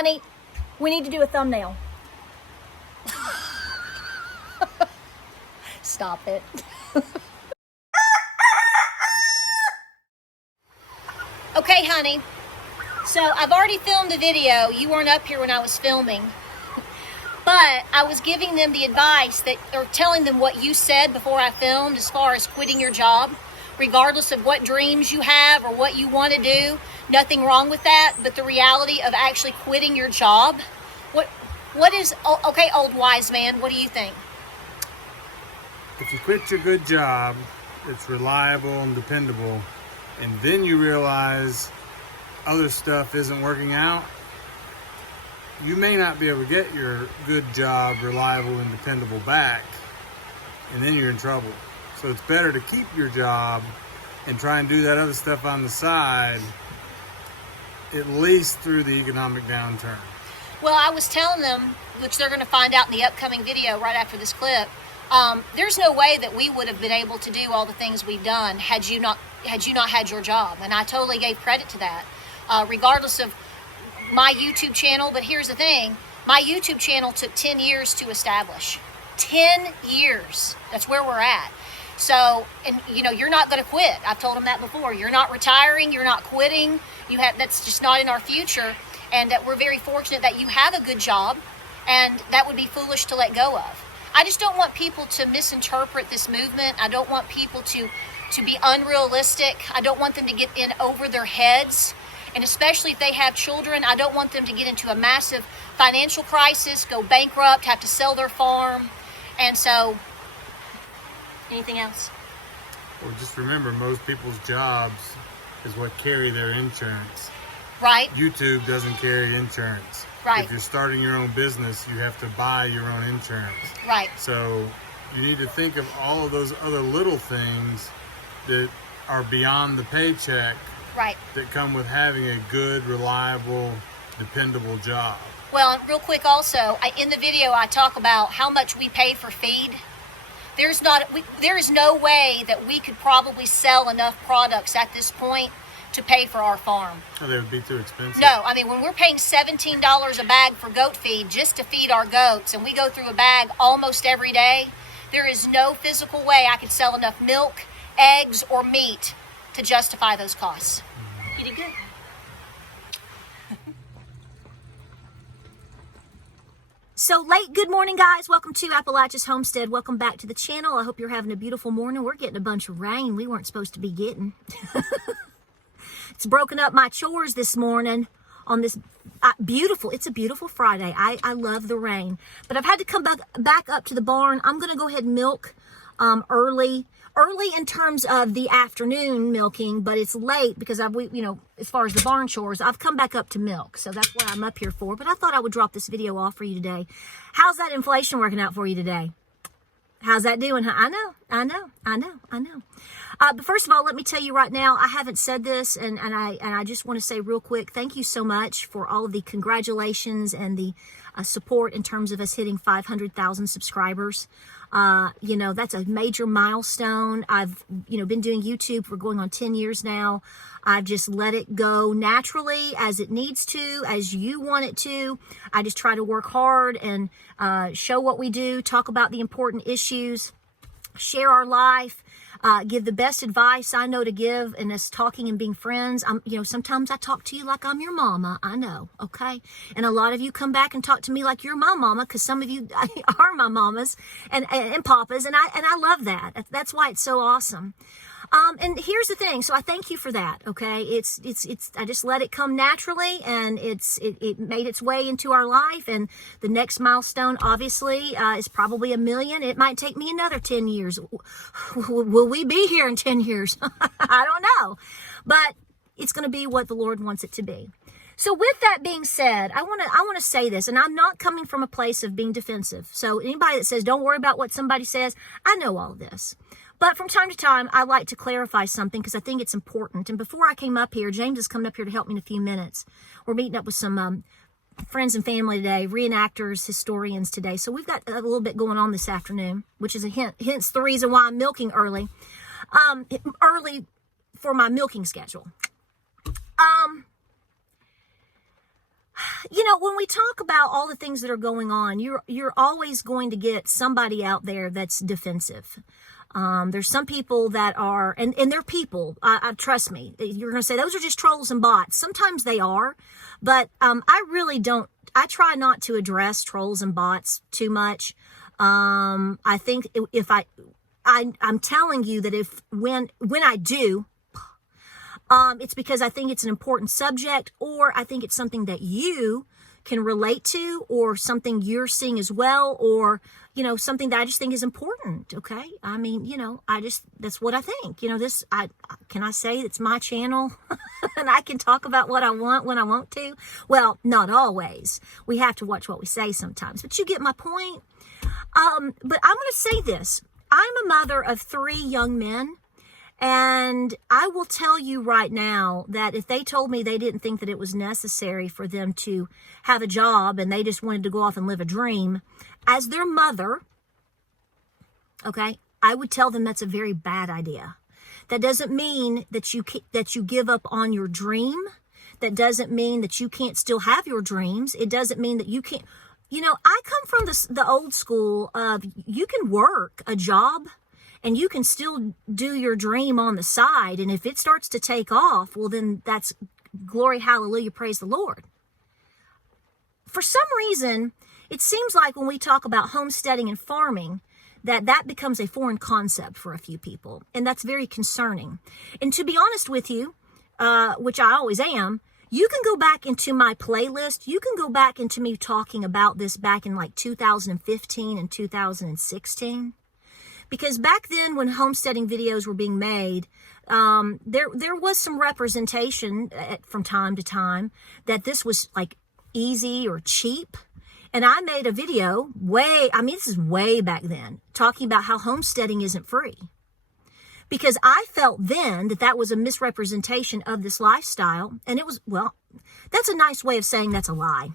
honey, we need to do a thumbnail. Stop it. Okay, honey. So I've already filmed a video. You weren't up here when I was filming. But I was giving them the advice that, or telling them what you said before I filmed as far as quitting your job. Regardless of what dreams you have or what you want to do, nothing wrong with that. But the reality of actually quitting your job, what is, okay, old wise man, what do you think? If you quit your good job, it's reliable and dependable, and then you realize other stuff isn't working out, you may not be able to get your good job, reliable and dependable back, and then you're in trouble. So it's better to keep your job and try and do that other stuff on the side, at least through the economic downturn. Well, I was telling them, which they're going to find out in the upcoming video right after this clip, there's no way that we would have been able to do all the things we've done had you not had your job. And I totally gave credit to that, regardless of my YouTube channel. But here's the thing, my YouTube channel took 10 years to establish. 10 years. That's where we're at. So, and you know, you're not going to quit. I've told them that before. You're not retiring. You're not quitting. That's just not in our future. And that we're very fortunate that you have a good job, and that would be foolish to let go of. I just don't want people to misinterpret this movement. I don't want people to be unrealistic. I don't want them to get in over their heads. And especially if they have children, I don't want them to get into a massive financial crisis, go bankrupt, have to sell their farm. And so, anything else? Well, just remember, most people's jobs is what carry their insurance. Right. YouTube doesn't carry insurance. Right. If you're starting your own business, you have to buy your own insurance. Right. So you need to think of all of those other little things that are beyond the paycheck. Right. That come with having a good, reliable, dependable job. Well, real quick also, in the video I talk about how much we paid for feed. There is no way that we could probably sell enough products at this point to pay for our farm. Oh, they would be too expensive. No, I mean, when we're paying $17 a bag for goat feed just to feed our goats, and we go through a bag almost every day, there is no physical way I could sell enough milk, eggs, or meat to justify those costs. You did good. So late good morning, guys. Welcome to Appalachia's Homestead. Welcome back to the channel. I hope you're having a beautiful morning. We're getting a bunch of rain we weren't supposed to be getting. It's broken up my chores this morning on this it's a beautiful Friday. I love the rain. But I've had to come back up to the barn. I'm going to go ahead and milk early in terms of the afternoon milking, but it's late because as far as the barn chores, I've come back up to milk. So that's what I'm up here for. But I thought I would drop this video off for you today. How's that inflation working out for you today? How's that doing? I know. But first of all, let me tell you right now, I haven't said this, and I just want to say real quick, thank you so much for all of the congratulations and the support in terms of us hitting 500,000 subscribers. That's a major milestone. I've, been doing YouTube for going on 10 years now. I've just let it go naturally as it needs to, as you want it to. I just try to work hard and show what we do, talk about the important issues, share our life, give the best advice I know to give, and us talking and being friends. Sometimes I talk to you like I'm your mama. I know, okay? And a lot of you come back and talk to me like you're my mama, because some of you are my mamas and papas, and I love that. That's why it's so awesome. And here's the thing. So I thank you for that. Okay. It's, I just let it come naturally, and it made its way into our life. And the next milestone, obviously, is probably 1 million. It might take me another 10 years. Will we be here in 10 years? I don't know, but it's going to be what the Lord wants it to be. So with that being said, I want to say this, and I'm not coming from a place of being defensive. So anybody that says, don't worry about what somebody says, I know all of this. But from time to time, I like to clarify something because I think it's important. And before I came up here, James is coming up here to help me in a few minutes. We're meeting up with some friends and family today, reenactors, historians today. So we've got a little bit going on this afternoon, which is hence the reason why I'm milking early. Early for my milking schedule. when we talk about all the things that are going on, you're always going to get somebody out there that's defensive. There's some people that are, and they're people. Trust me, you're going to say those are just trolls and bots. Sometimes they are, but I really don't. I try not to address trolls and bots too much. I think if I'm telling you that when I do, it's because I think it's an important subject, or I think it's something that you can relate to, or something you're seeing as well, or, something that I just think is important. Okay. I mean, that's what I think, can I say it's my channel and I can talk about what I want when I want to? Well, not always. We have to watch what we say sometimes, but you get my point. But I'm going to say this. I'm a mother of 3 young men. And I will tell you right now that if they told me they didn't think that it was necessary for them to have a job and they just wanted to go off and live a dream, as their mother, okay, I would tell them that's a very bad idea. That doesn't mean that you give up on your dream. That doesn't mean that you can't still have your dreams. It doesn't mean that you can't. I come from the old school of you can work a job and you can still do your dream on the side. And if it starts to take off, well, then that's glory, hallelujah, praise the Lord. For some reason, it seems like when we talk about homesteading and farming, that becomes a foreign concept for a few people. And that's very concerning. And to be honest with you, which I always am, you can go back into my playlist. You can go back into me talking about this back in like 2015 and 2016. Because back then when homesteading videos were being made, there was some representation from time to time that this was like easy or cheap. And I made a video this is way back then, talking about how homesteading isn't free. Because I felt then that was a misrepresentation of this lifestyle. And it was, well, that's a nice way of saying that's a lie.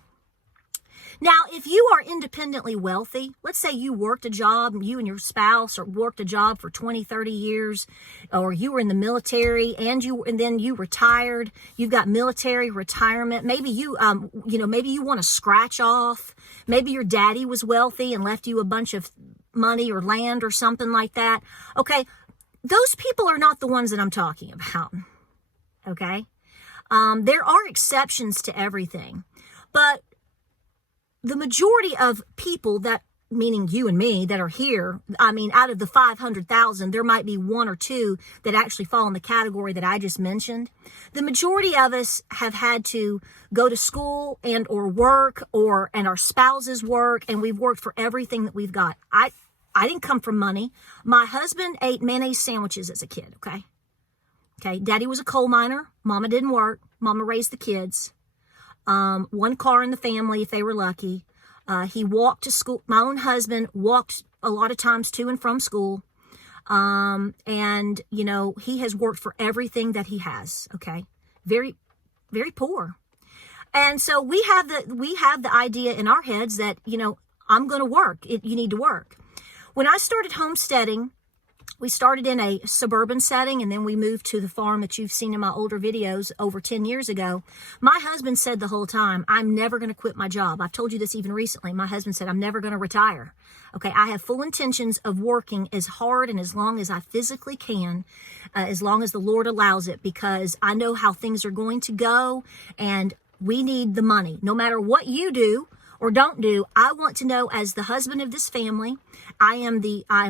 Now, if you are independently wealthy, let's say you worked a job, you and your spouse or worked a job for 20, 30 years, or you were in the military and then you retired, you've got military retirement. Maybe maybe you want to scratch off. Maybe your daddy was wealthy and left you a bunch of money or land or something like that. Okay. Those people are not the ones that I'm talking about. Okay. There are exceptions to everything, but the majority of people meaning you and me that are here, out of the 500,000, there might be 1 or 2 that actually fall in the category that I just mentioned. The majority of us have had to go to school and or work and our spouses work, and we've worked for everything that we've got. I didn't come from money. My husband ate mayonnaise sandwiches as a kid, okay? Okay, Daddy was a coal miner. Mama didn't work. Mama raised the kids. 1 car in the family if they were lucky. He walked to school. My own husband walked a lot of times to and from school. And he has worked for everything that he has. Okay. Very, very poor. And so we have the idea in our heads that, I'm going to work. You need to work. When I started homesteading, we started in a suburban setting, and then we moved to the farm that you've seen in my older videos over 10 years ago. My husband said the whole time, I'm never going to quit my job. I've told you this even recently. My husband said, I'm never going to retire. Okay, I have full intentions of working as hard and as long as I physically can, as long as the Lord allows it, because I know how things are going to go, and we need the money. No matter what you do or don't do, I want to know, as the husband of this family, I am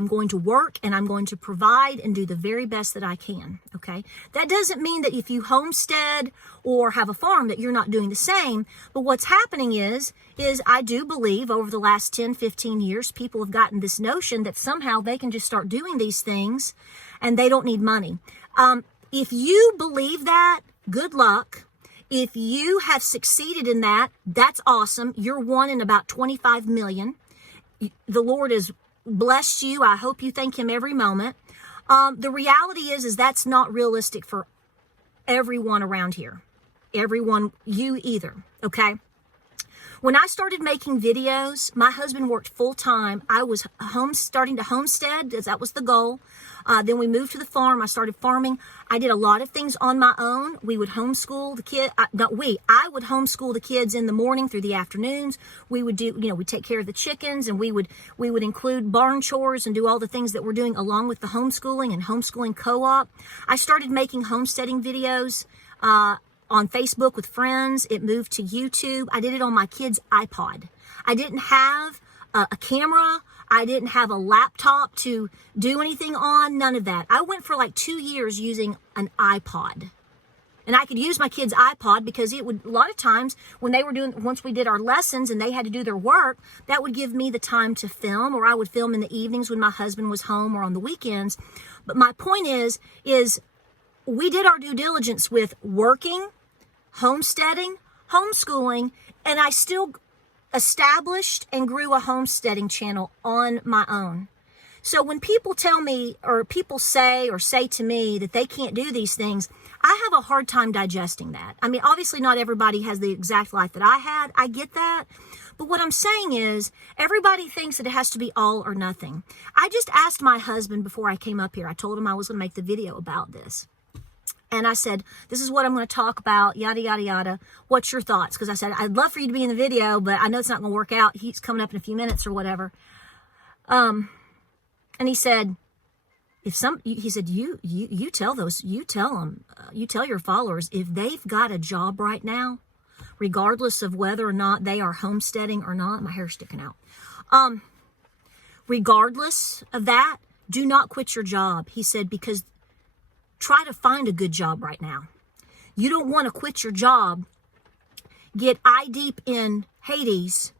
going to work and I'm going to provide and do the very best that I can. Okay. That doesn't mean that if you homestead or have a farm that you're not doing the same. But what's happening is I do believe over the last 10, 15 years, people have gotten this notion that somehow they can just start doing these things and they don't need money. If you believe that, good luck. If you have succeeded in that, that's awesome. You're one in about 25 million. The Lord has blessed you. I hope you thank him every moment. The reality is that's not realistic for everyone around here. Everyone, you either. Okay. When I started making videos, my husband worked full time. I was starting to homestead, as that was the goal. Then we moved to the farm. I started farming. I did a lot of things on my own. We would homeschool the kid. I would homeschool the kids in the morning through the afternoons. We would do, we'd take care of the chickens, and we would include barn chores and do all the things that we're doing along with the homeschooling and homeschooling co-op. I started making homesteading videos, on Facebook with friends. It moved to YouTube. I did it on my kid's iPod. I didn't have a camera. I didn't have a laptop to do anything on. None of that. I went for like 2 years using an iPod. And I could use my kid's iPod because it would, a lot of times when they were once we did our lessons and they had to do their work, that would give me the time to film, or I would film in the evenings when my husband was home or on the weekends. But my point is we did our due diligence with working, homesteading, homeschooling, and I still established and grew a homesteading channel on my own. So when people tell me, or people say to me that they can't do these things, I have a hard time digesting that. I mean, obviously not everybody has the exact life that I had. I get that. But what I'm saying is, everybody thinks that it has to be all or nothing. I just asked my husband before I came up here. I told him I was going to make the video about this. And I said, this is what I'm going to talk about, yada, yada, yada. What's your thoughts? Because I said, I'd love for you to be in the video, but I know it's not going to work out. He's coming up in a few minutes or whatever. And he said, you tell your followers, if they've got a job right now, regardless of whether or not they are homesteading or not, my hair's sticking out. Regardless of that, do not quit your job. He said, because try to find a good job right now. You don't want to quit your job, get eye deep in Hades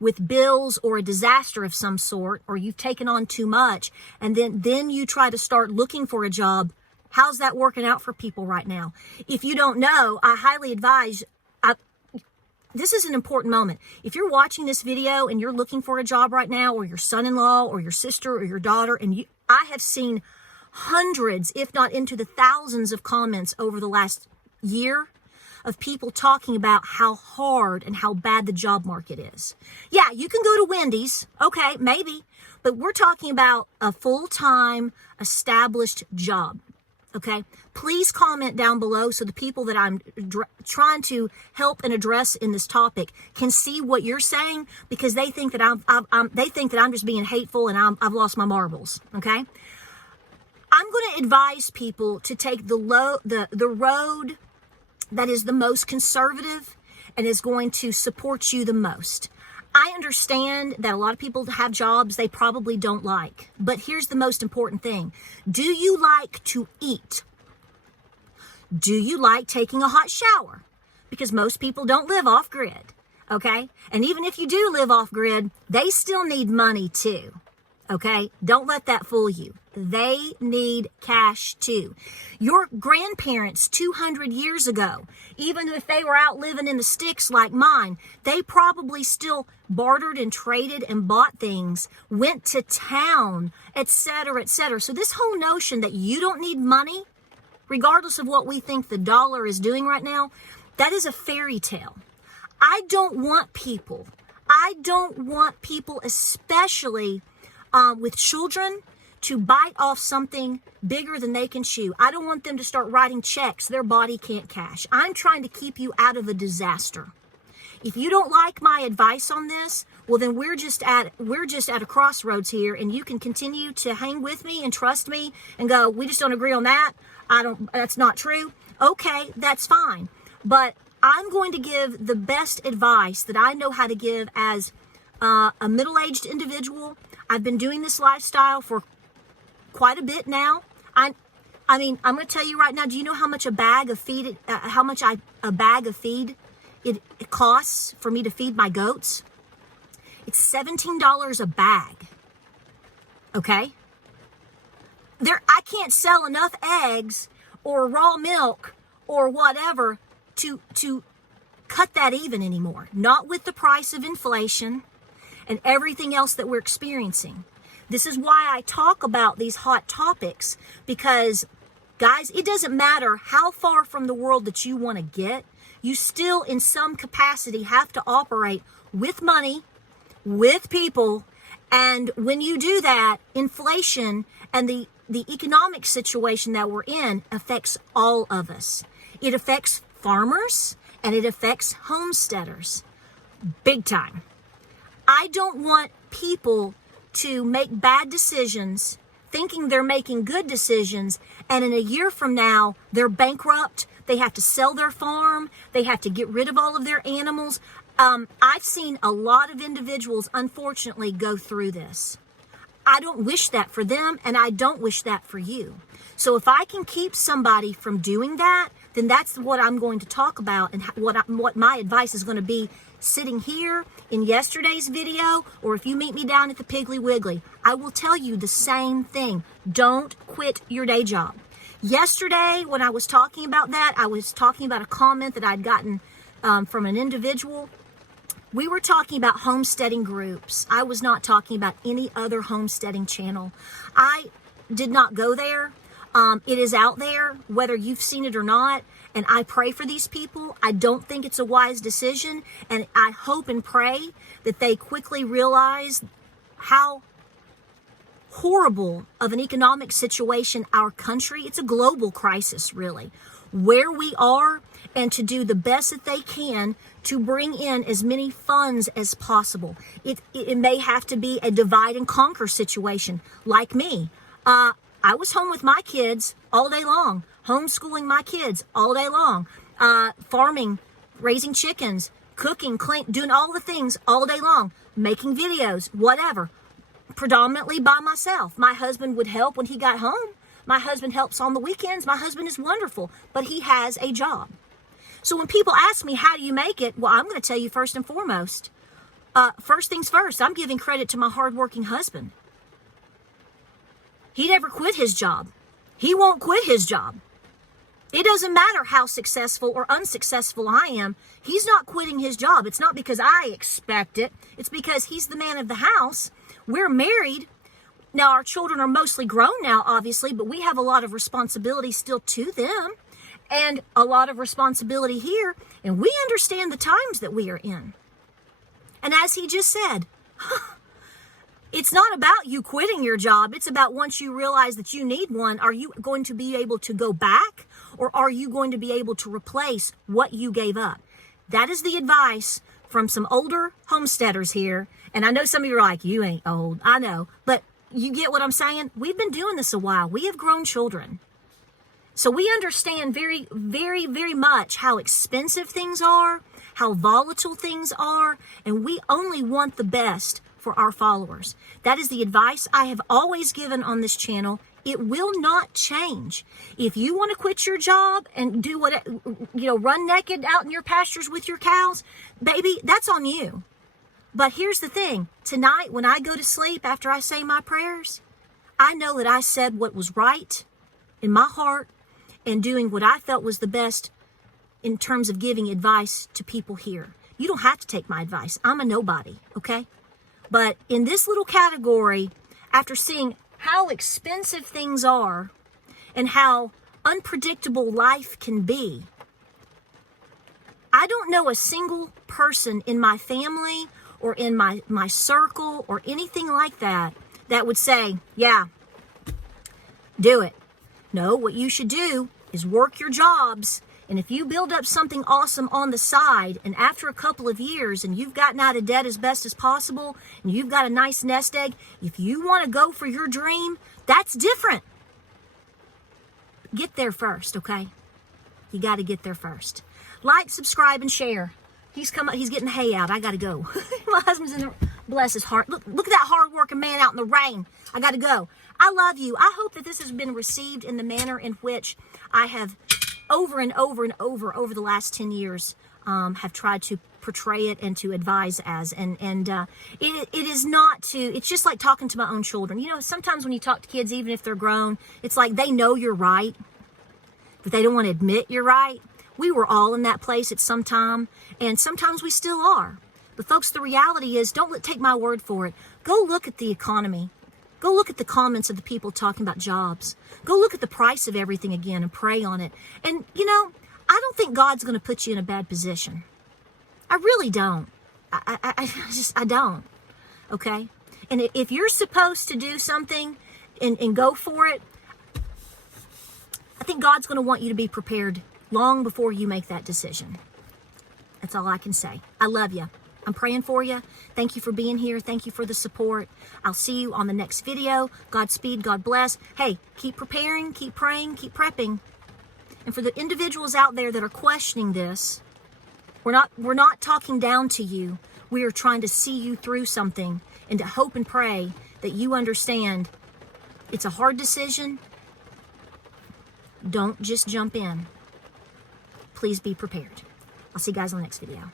with bills or a disaster of some sort, or you've taken on too much, and then you try to start looking for a job. How's that working out for people right now? If you don't know, I highly advise, this is an important moment. If you're watching this video and you're looking for a job right now, or your son-in-law or your sister or your daughter, and I have seen hundreds, if not into the thousands of comments over the last year of people talking about how hard and how bad the job market is. Yeah, you can go to Wendy's. Okay, maybe. But we're talking about a full-time established job. Okay, please comment down below so the people that I'm trying to help and address in this topic can see what you're saying, because they think that I'm just being hateful and I've lost my marbles. Okay. I'm going to advise people to take the road that is the most conservative and is going to support you the most. I understand that a lot of people have jobs they probably don't like, but here's the most important thing. Do you like to eat? Do you like taking a hot shower? Because most people don't live off grid, okay? And even if you do live off grid, they still need money too. Okay, don't let that fool you. They need cash too. Your grandparents 200 years ago, even if they were out living in the sticks like mine, they probably still bartered and traded and bought things, went to town, etc., etc. So this whole notion that you don't need money, regardless of what we think the dollar is doing right now, that is a fairy tale. I don't want people, especially with children, to bite off something bigger than they can chew. I don't want them to start writing checks their body can't cash. I'm trying to keep you out of a disaster. If you don't like my advice on this, well then we're just at a crossroads here, and you can continue to hang with me and trust me and go, we just don't agree on that. That's not true. Okay, that's fine. But I'm going to give the best advice that I know how to give as a middle-aged individual. I've been doing this lifestyle for quite a bit now. I mean, I'm going to tell you right now. Do you know how much a bag of feed? It costs for me to feed my goats? It's $17 a bag. Okay. I can't sell enough eggs or raw milk or whatever to cut that even anymore. Not with the price of inflation and everything else that we're experiencing. This is why I talk about these hot topics, because, guys, it doesn't matter how far from the world that you want to get. You still, in some capacity, have to operate with money, with people. And when you do that, inflation and the economic situation that we're in affects all of us. It affects farmers and it affects homesteaders big time. I don't want people to make bad decisions thinking they're making good decisions, and in a year from now, they're bankrupt. They have to sell their farm. They have to get rid of all of their animals. I've seen a lot of individuals, unfortunately, go through this. I don't wish that for them, and I don't wish that for you. So if I can keep somebody from doing that, then that's what I'm going to talk about, and what my advice is going to be sitting here in yesterday's video, or if you meet me down at the Piggly Wiggly, I will tell you the same thing. Don't quit your day job. Yesterday, when I was talking about that, I was talking about a comment that I'd gotten from an individual. We were talking about homesteading groups. I was not talking about any other homesteading channel. I did not go there. It is out there, whether you've seen it or not, and I pray for these people. I don't think it's a wise decision, and I hope and pray that they quickly realize how horrible of an economic situation our country, it's a global crisis really, where we are, and to do the best that they can to bring in as many funds as possible. It may have to be a divide and conquer situation like me. I was home with my kids all day long, homeschooling my kids all day long, farming, raising chickens, cooking, doing all the things all day long, making videos, whatever, predominantly by myself. My husband would help when he got home. My husband helps on the weekends. My husband is wonderful, but he has a job. So when people ask me, how do you make it? Well, I'm going to tell you first and foremost, first things first, I'm giving credit to my hardworking husband. He never quit his job. He won't quit his job. It doesn't matter how successful or unsuccessful I am. He's not quitting his job. It's not because I expect it. It's because he's the man of the house. We're married. Now, our children are mostly grown now, obviously, but we have a lot of responsibility still to them and a lot of responsibility here. And we understand the times that we are in. And as he just said, it's not about you quitting your job. It's about once you realize that you need one, are you going to be able to go back, or are you going to be able to replace what you gave up? That is the advice from some older homesteaders here. And I know some of you are like, you ain't old. I know. But you get what I'm saying? We've been doing this a while. We have grown children. So we understand very, very, very much how expensive things are, how volatile things are, and we only want the best for our followers. That is the advice I have always given on this channel. It will not change. If you want to quit your job and do what, run naked out in your pastures with your cows, baby, that's on you. But here's the thing. Tonight, when I go to sleep after I say my prayers, I know that I said what was right in my heart and doing what I felt was the best in terms of giving advice to people here. You don't have to take my advice. I'm a nobody, okay? But in this little category, after seeing how expensive things are and how unpredictable life can be, I don't know a single person in my family or in my circle or anything like that that would say, yeah, do it. No, what you should do is work your jobs. And if you build up something awesome on the side, and after a couple of years, and you've gotten out of debt as best as possible, and you've got a nice nest egg, if you want to go for your dream, that's different. Get there first, okay? You got to get there first. Like, subscribe, and share. He's getting the hay out. I got to go. My husband's in there. Bless his heart. Look at that hard-working man out in the rain. I got to go. I love you. I hope that this has been received in the manner in which I have over and over and over the last 10 years have tried to portray it and to advise as. And it is not to, it's just like talking to my own children. You know, sometimes when you talk to kids, even if they're grown, it's like they know you're right, but they don't want to admit you're right. We were all in that place at some time, and sometimes we still are. But folks, the reality is, don't take my word for it. Go look at the economy. Go look at the comments of the people talking about jobs. Go look at the price of everything again and pray on it. And, I don't think God's going to put you in a bad position. I really don't. I don't. Okay? And if you're supposed to do something and go for it, I think God's going to want you to be prepared long before you make that decision. That's all I can say. I love you. I'm praying for you. Thank you for being here. Thank you for the support. I'll see you on the next video. Godspeed. God bless. Hey, keep preparing, keep praying, keep prepping. And for the individuals out there that are questioning this, we're not talking down to you. We are trying to see you through something and to hope and pray that you understand it's a hard decision. Don't just jump in. Please be prepared. I'll see you guys on the next video.